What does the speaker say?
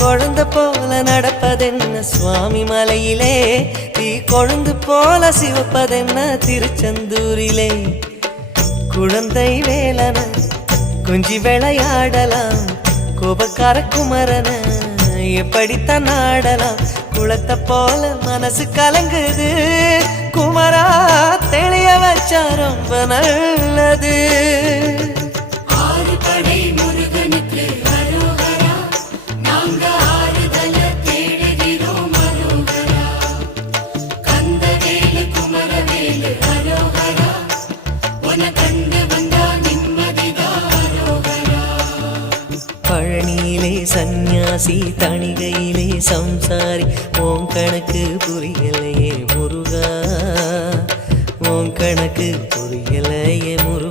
குழந்தை போல நடப்பதென்ன சுவாமி மலையிலே, தீ கொழுந்து போல சிவப்பதென்ன திருச்செந்தூரிலே. குழந்தை வேலன கொஞ்சி விளையாடலாம், கோபக்கார குமரன எப்படித்தான் ஆடலாம். குளத்தை போல மனசு கலங்குது, குமரா தெளிய வச்சா ரொம்ப நல்லது. பழனியிலே சந்நியாசி, தணிகையிலே சம்சாரி, ஓம் கணக்கு புரியலையே முருகா, ஓம் கணக்கு புரியலையே முருகா.